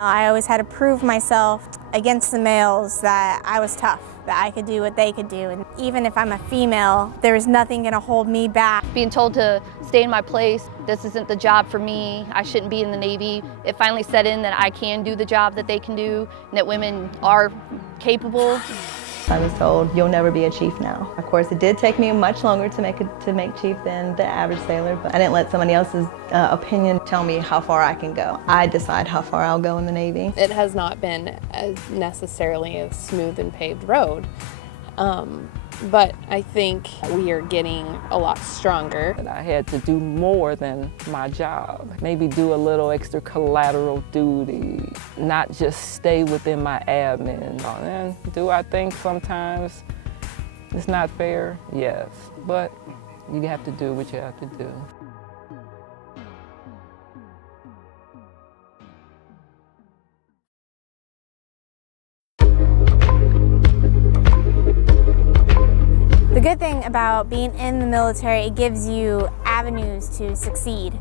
I always had to prove myself against the males that I was tough, that I could do what they could do. And even if I'm a female, there was nothing gonna hold me back. Being told to stay in my place, this isn't the job for me, I shouldn't be in the Navy, it finally set in that I can do the job that they can do, and that women are capable. I was told, you'll never be a chief now. Of course, it did take me much longer to make chief than the average sailor, but I didn't let somebody else's opinion tell me how far I can go. I decide how far I'll go in the Navy. It has not been necessarily a smooth and paved road, but I think we are getting a lot stronger. I had to do more than my job. Maybe do a little extra collateral duty, not just stay within my admin. And do I think sometimes it's not fair? Yes, but you have to do what you have to do. The good thing about being in the military, it gives you avenues to succeed.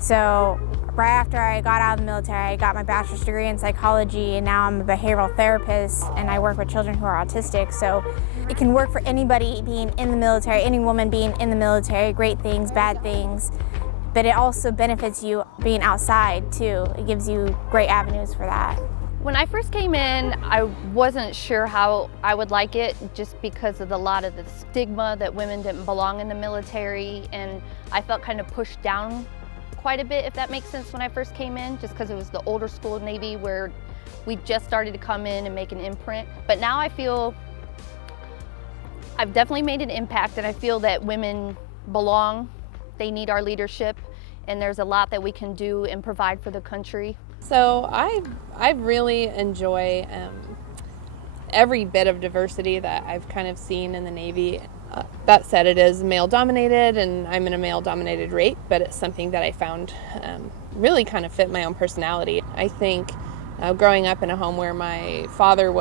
So right after I got out of the military, I got my bachelor's degree in psychology, and now I'm a behavioral therapist and I work with children who are autistic. So it can work for anybody being in the military, any woman being in the military, great things, bad things. But it also benefits you being outside too. It gives you great avenues for that. When I first came in, I wasn't sure how I would like it, just because of a lot of the stigma that women didn't belong in the military, and I felt kind of pushed down quite a bit, if that makes sense, when I first came in, just because it was the older school Navy where we just started to come in and make an imprint. But now I feel I've definitely made an impact, and I feel that women belong, they need our leadership, and there's a lot that we can do and provide for the country. So I really enjoy every bit of diversity that I've kind of seen in the Navy. That said, it is male-dominated, and I'm in a male-dominated rate, but it's something that I found really kind of fit my own personality. I think growing up in a home where my father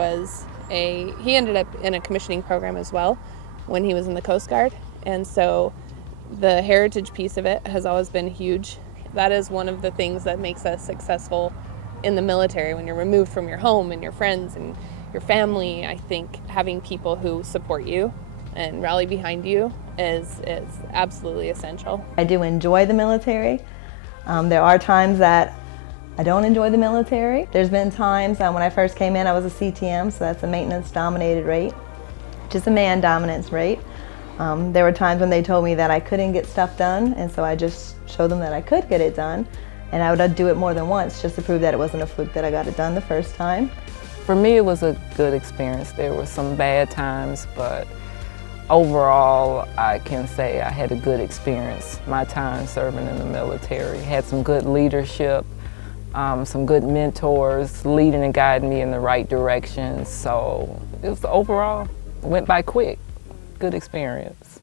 he ended up in a commissioning program as well when he was in the Coast Guard, and so the heritage piece of it has always been huge. That is one of the things that makes us successful in the military. When you're removed from your home and your friends and your family, I think having people who support you and rally behind you is absolutely essential. I do enjoy the military. There are times that I don't enjoy the military. There's been times when I first came in, I was a CTM, so that's a maintenance dominated rate, just a man dominance rate. There were times when they told me that I couldn't get stuff done, and so I just showed them that I could get it done, and I would do it more than once just to prove that it wasn't a fluke that I got it done the first time. For me, it was a good experience. There were some bad times, but overall, I can say I had a good experience. My time serving in the military had some good leadership, some good mentors leading and guiding me in the right direction. So it was overall, went by quick. Good experience.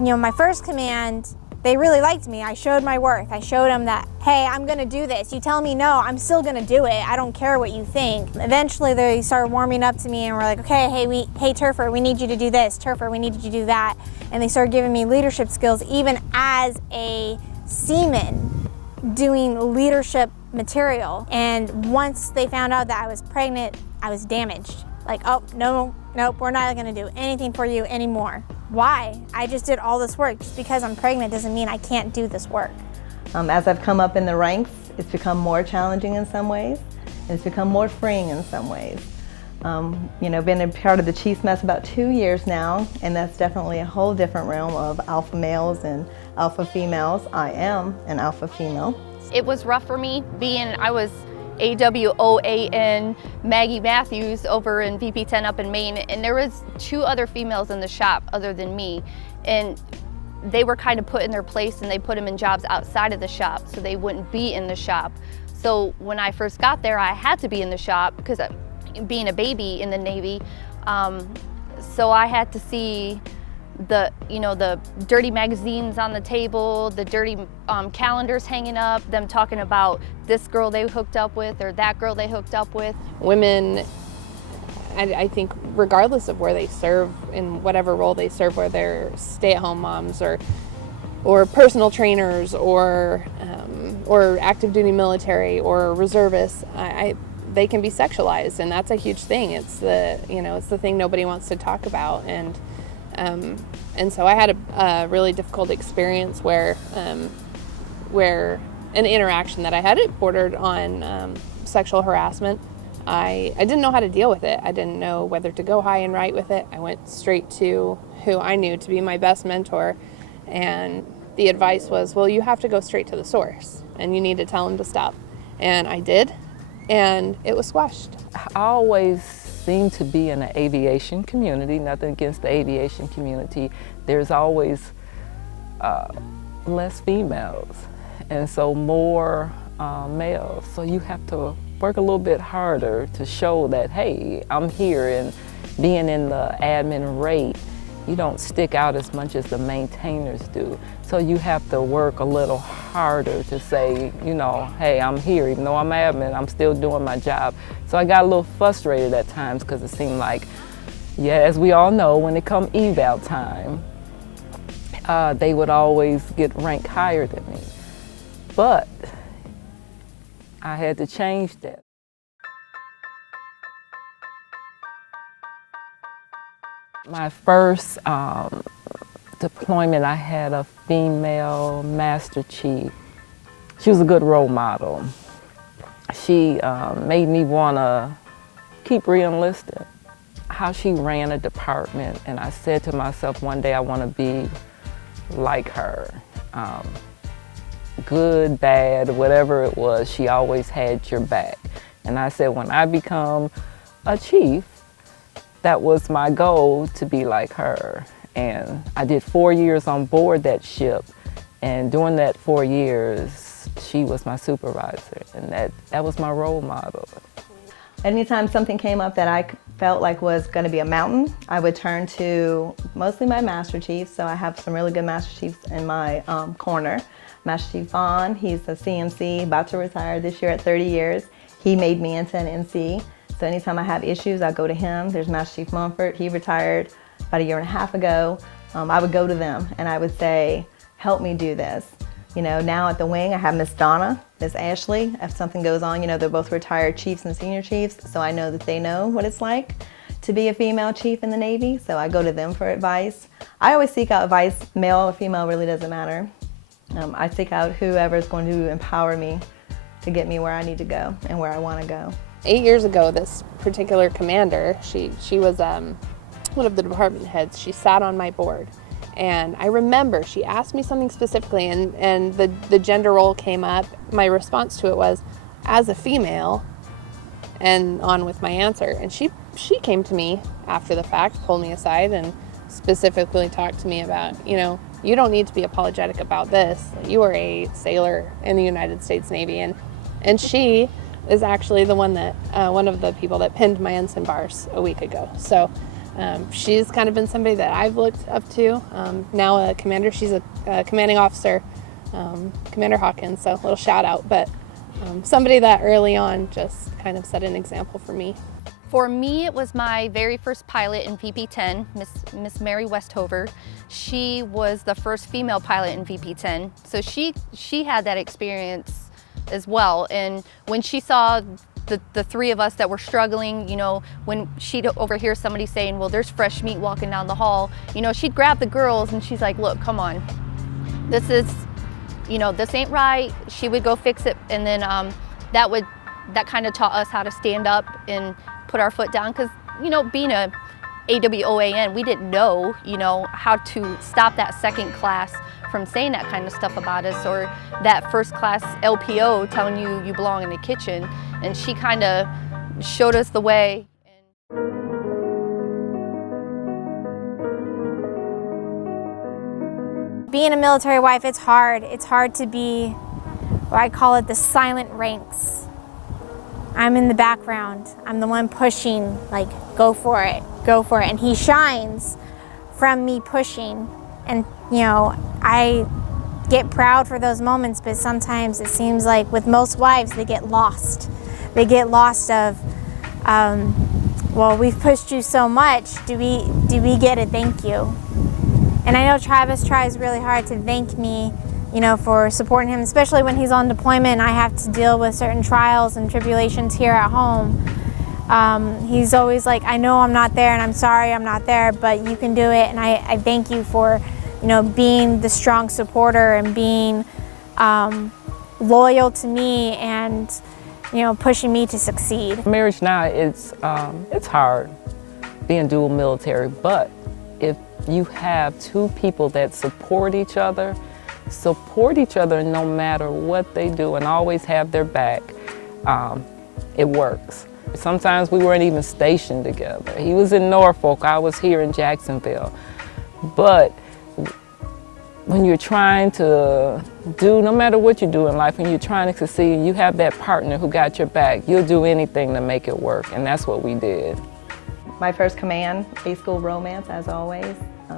You know, my first command, they really liked me. I showed my worth. I showed them that, hey, I'm gonna do this. You tell me no, I'm still gonna do it. I don't care what you think. Eventually they started warming up to me and were like, okay, hey Turfer, we need you to do this. Turfer, we need you to do that. And they started giving me leadership skills even as a seaman doing leadership material. And once they found out that I was pregnant, I was damaged. Like, oh, nope, we're not gonna do anything for you anymore. Why? I just did all this work. Just because I'm pregnant doesn't mean I can't do this work. As I've come up in the ranks, it's become more challenging in some ways, and it's become more freeing in some ways. You know, been a part of the Chiefs Mess about 2 years now, and that's definitely a whole different realm of alpha males and alpha females. I am an alpha female. It was rough for me I was AWOAN Maggie Matthews over in VP10 up in Maine, and there was 2 other females in the shop other than me, and they were kind of put in their place, and they put them in jobs outside of the shop so they wouldn't be in the shop. So when I first got there, I had to be in the shop because being a baby in the Navy, so I had to see the dirty magazines on the table, the dirty calendars hanging up, them talking about this girl they hooked up with or that girl they hooked up with. Women, I think regardless of where they serve, in whatever role they serve, where they're stay-at-home moms or personal trainers or active duty military or reservists, they can be sexualized, and that's a huge thing. It's the thing nobody wants to talk about, and so I had a really difficult experience where an interaction that I had, it bordered on sexual harassment. I didn't know how to deal with it. I didn't know whether to go high and right with it. I went straight to who I knew to be my best mentor, and the advice was, well, you have to go straight to the source and you need to tell him to stop. And I did, and it was squashed. I always seem to be in the aviation community, nothing against the aviation community. There's always less females, and so more males. So you have to work a little bit harder to show that, hey, I'm here. And being in the admin rate, you don't stick out as much as the maintainers do. So you have to work a little harder to say, you know, hey, I'm here. Even though I'm admin, I'm still doing my job. So I got a little frustrated at times because it seemed like, yeah, as we all know, when it come eval time, they would always get ranked higher than me. But I had to change that. My first deployment, I had a female Master Chief. She was a good role model. She made me want to keep re-enlisting. How she ran a department, and I said to myself one day I want to be like her. Good, bad, whatever it was, she always had your back. And I said when I become a chief, that was my goal, to be like her. And I did 4 years on board that ship, and during that 4 years, she was my supervisor, and that was my role model. Anytime something came up that I felt like was going to be a mountain, I would turn to mostly my Master Chief. So I have some really good Master Chiefs in my corner. Master Chief Vaughn, he's a CMC, about to retire this year at 30 years. He made me into an NC. So anytime I have issues, I go to him. There's Master Chief Mumford. He retired about 1.5 years ago. I would go to them and I would say, help me do this. You know, now at the wing, I have Miss Donna, Miss Ashley. If something goes on, you know, they're both retired chiefs and senior chiefs, so I know that they know what it's like to be a female chief in the Navy, so I go to them for advice. I always seek out advice, male or female, really doesn't matter. I seek out whoever is going to empower me to get me where I need to go and where I want to go. 8 years ago, this particular commander, she was one of the department heads. She sat on my board. And I remember she asked me something specifically, and the gender role came up. My response to it was, as a female, and on with my answer. And she came to me after the fact, pulled me aside, and specifically talked to me about, you know, you don't need to be apologetic about this. You are a sailor in the United States Navy. And she is actually the one that, one of the people that pinned my ensign bars a week ago. So she's kind of been somebody that I've looked up to. Now a commander, she's a commanding officer, Commander Hawkins, so a little shout out. But somebody that early on just kind of set an example for me. For me, it was my very first pilot in VP-10, Miss Mary Westhover. She was the first female pilot in VP-10, so she had that experience as well. And when she saw the three of us that were struggling, you know, when she'd overhear somebody saying, well, there's fresh meat walking down the hall, you know, she'd grab the girls and she's like, look, come on, this is, you know, this ain't right. She would go fix it, and then that kind of taught us how to stand up and put our foot down, because, you know, being a AWOAN, we didn't know, you know, how to stop that second class from saying that kind of stuff about us, or that first class LPO telling you you belong in the kitchen. And she kind of showed us the way. Being a military wife, it's hard. It's hard to be, what I call it, the silent ranks. I'm in the background. I'm the one pushing, like, go for it, go for it. And he shines from me pushing. And, you know, I get proud for those moments, but sometimes it seems like with most wives, they get lost. They get lost of, well, we've pushed you so much, do we get a thank you? And I know Travis tries really hard to thank me, you know, for supporting him, especially when he's on deployment and I have to deal with certain trials and tribulations here at home. He's always like, I know I'm not there and I'm sorry I'm not there, but you can do it. And I thank you for, you know, being the strong supporter and being loyal to me and, you know, pushing me to succeed. Marriage now, it's hard being dual military, but if you have two people that support each other no matter what they do and always have their back, it works. Sometimes we weren't even stationed together. He was in Norfolk, I was here in Jacksonville. But when you're trying to do, no matter what you do in life, when you're trying to succeed and you have that partner who got your back, you'll do anything to make it work, and that's what we did. My first command, A School Romance, as always.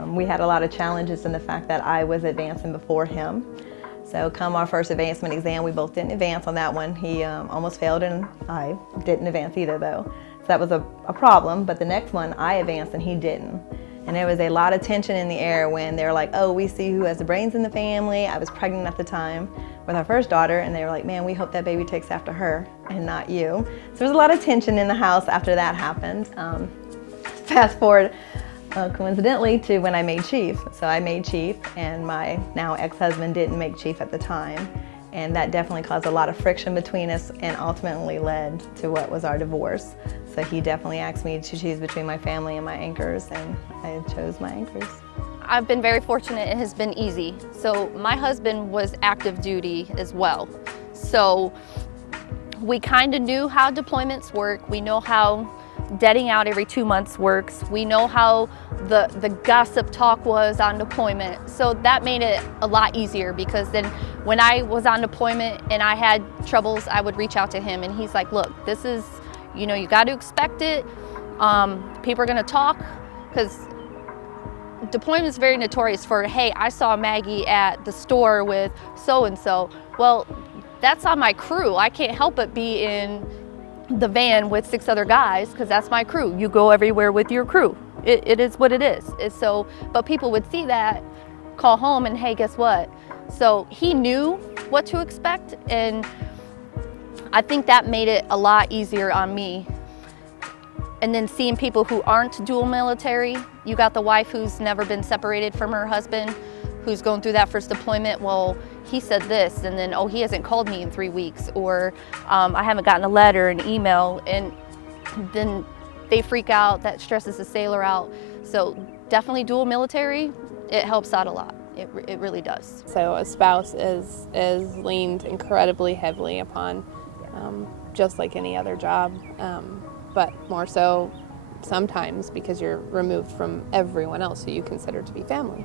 We had a lot of challenges in the fact that I was advancing before him. So come our first advancement exam, we both didn't advance on that one. He almost failed and I didn't advance either though. So that was a problem, but the next one I advanced and he didn't. And there was a lot of tension in the air when they were like, oh, we see who has the brains in the family. I was pregnant at the time with our first daughter and they were like, man, we hope that baby takes after her and not you. So there was a lot of tension in the house after that happened. Fast forward coincidentally to when I made chief. So I made chief and my now ex-husband didn't make chief at the time. And that definitely caused a lot of friction between us and ultimately led to what was our divorce. So he definitely asked me to choose between my family and my anchors, and I chose my anchors. I've been very fortunate, it has been easy. So my husband was active duty as well. So we kind of knew how deployments work. We know how deading out every 2 months works. We know how the gossip talk was on deployment. So that made it a lot easier because then when I was on deployment and I had troubles, I would reach out to him and he's like, look, this is, you know, you got to expect it. People are going to talk because deployment is very notorious for, hey, I saw Maggie at the store with so-and-so. Well, that's on my crew. I can't help but be in the van with 6 other guys because that's my crew. You go everywhere with your crew. It is what it is. So, but people would see that, call home and hey, guess what? So he knew what to expect and I think that made it a lot easier on me. And then seeing people who aren't dual military, you got the wife who's never been separated from her husband, who's going through that first deployment. Well, he said this, and then, oh, he hasn't called me in 3 weeks, or I haven't gotten a letter, an email, and then they freak out. That stresses the sailor out. So definitely dual military, it helps out a lot. It really does. So a spouse is leaned incredibly heavily upon, just like any other job, but more so sometimes because you're removed from everyone else who you consider to be family.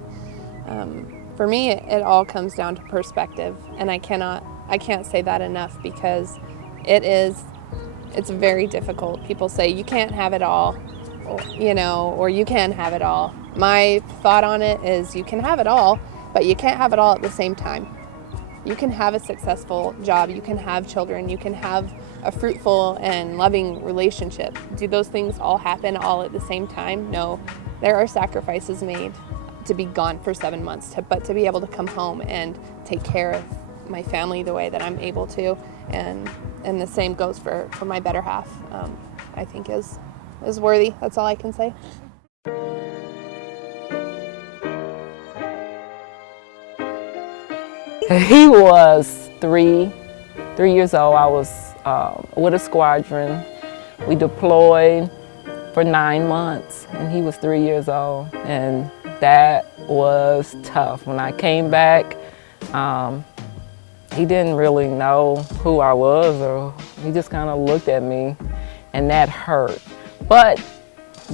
For me, it all comes down to perspective, and I can't say that enough because it's very difficult. People say you can't have it all, or you can have it all. My thought on it is you can have it all, but you can't have it all at the same time. You can have a successful job, you can have children, you can have a fruitful and loving relationship. Do those things all happen all at the same time? No, there are sacrifices made to be gone for 7 months, but to be able to come home and take care of my family the way that I'm able to, and the same goes for my better half, I think is worthy. That's all I can say. He was three years old. I was with a squadron. We deployed for 9 months, and he was 3 years old, and that was tough. When I came back, he didn't really know who I was, or he just kind of looked at me, and that hurt. But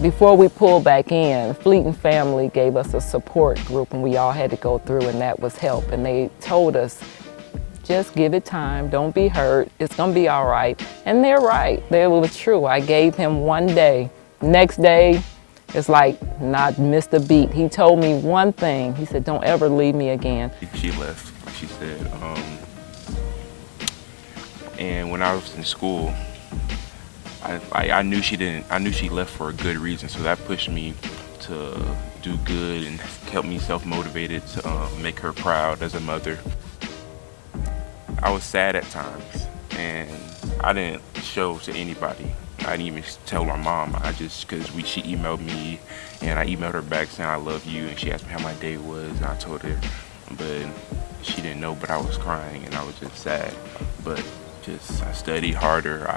before we pulled back in, Fleet and Family gave us a support group, and we all had to go through, and that was help. And they told us, just give it time, don't be hurt, it's gonna be all right. And they're right, it was true. I gave him 1 day. Next day, it's like not missed a beat. He told me one thing, he said, don't ever leave me again. She left, she said, and when I was in school, I knew she left for a good reason, so that pushed me to do good and kept me self-motivated to make her proud as a mother. I was sad at times, and I didn't show to anybody. I didn't even tell my mom. Because she emailed me, and I emailed her back saying I love you, and she asked me how my day was, and I told her, but she didn't know, but I was crying, and I was just sad. But I studied harder,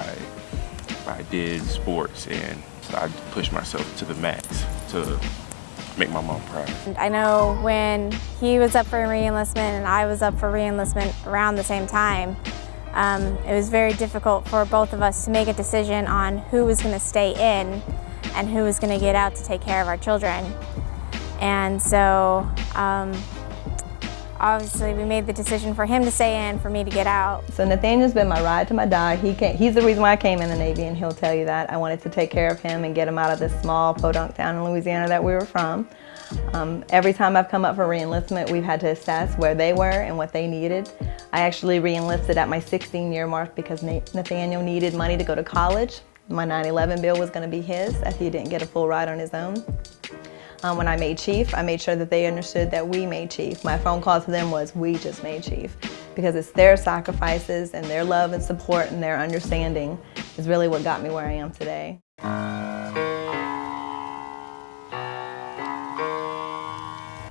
I did sports, and so I pushed myself to the max to make my mom proud. I know when he was up for re-enlistment and I was up for re-enlistment around the same time, it was very difficult for both of us to make a decision on who was going to stay in and who was going to get out to take care of our children. And so obviously we made the decision for him to stay in, for me to get out. So Nathaniel's been my ride to my die. He's the reason why I came in the Navy, and he'll tell you that. I wanted to take care of him and get him out of this small podunk town in Louisiana that we were from. Every time I've come up for re-enlistment, we've had to assess where they were and what they needed. I actually re-enlisted at my 16-year mark because Nathaniel needed money to go to college. My 9/11 bill was going to be his if he didn't get a full ride on his own. When I made chief, I made sure that they understood that we made chief. My phone call to them was, we just made chief. Because it's their sacrifices and their love and support and their understanding is really what got me where I am today.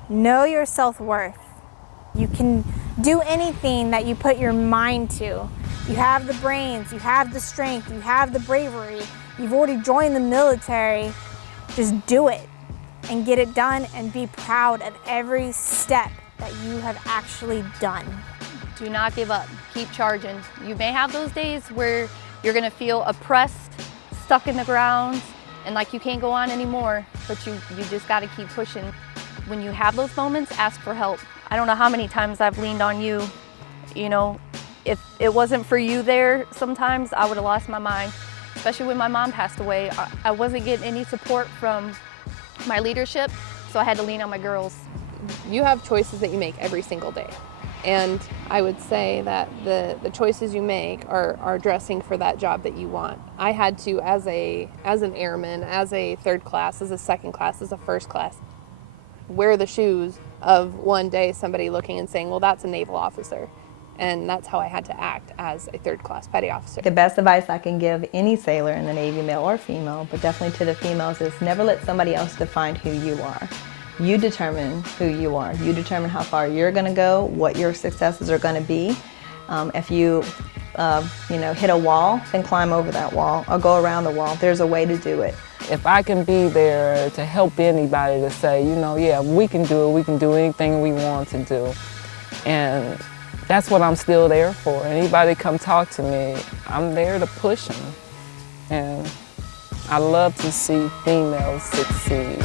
Know your self-worth. You can do anything that you put your mind to. You have the brains, you have the strength, you have the bravery. You've already joined the military. Just do it and get it done and be proud of every step that you have actually done. Do not give up. Keep charging. You may have those days where you're going to feel oppressed, stuck in the ground, and like you can't go on anymore, but you just got to keep pushing. When you have those moments, ask for help. I don't know how many times I've leaned on you. You know, if it wasn't for you there, sometimes I would have lost my mind, especially when my mom passed away. I wasn't getting any support from my leadership, so I had to lean on my girls. You have choices that you make every single day. And I would say that the choices you make are dressing for that job that you want. I had to, as an airman, as a third class, as a second class, as a first class, wear the shoes of one day somebody looking and saying, well, that's a naval officer. And that's how I had to act as a third class petty officer. The best advice I can give any sailor in the Navy, male or female, but definitely to the females, is never let somebody else define who you are. You determine who you are. You determine how far you're going to go, what your successes are going to be. If you hit a wall, then climb over that wall or go around the wall. There's a way to do it. If I can be there to help anybody to say, yeah, we can do it, we can do anything we want to do. And that's what I'm still there for. Anybody come talk to me, I'm there to push them. And I love to see females succeed.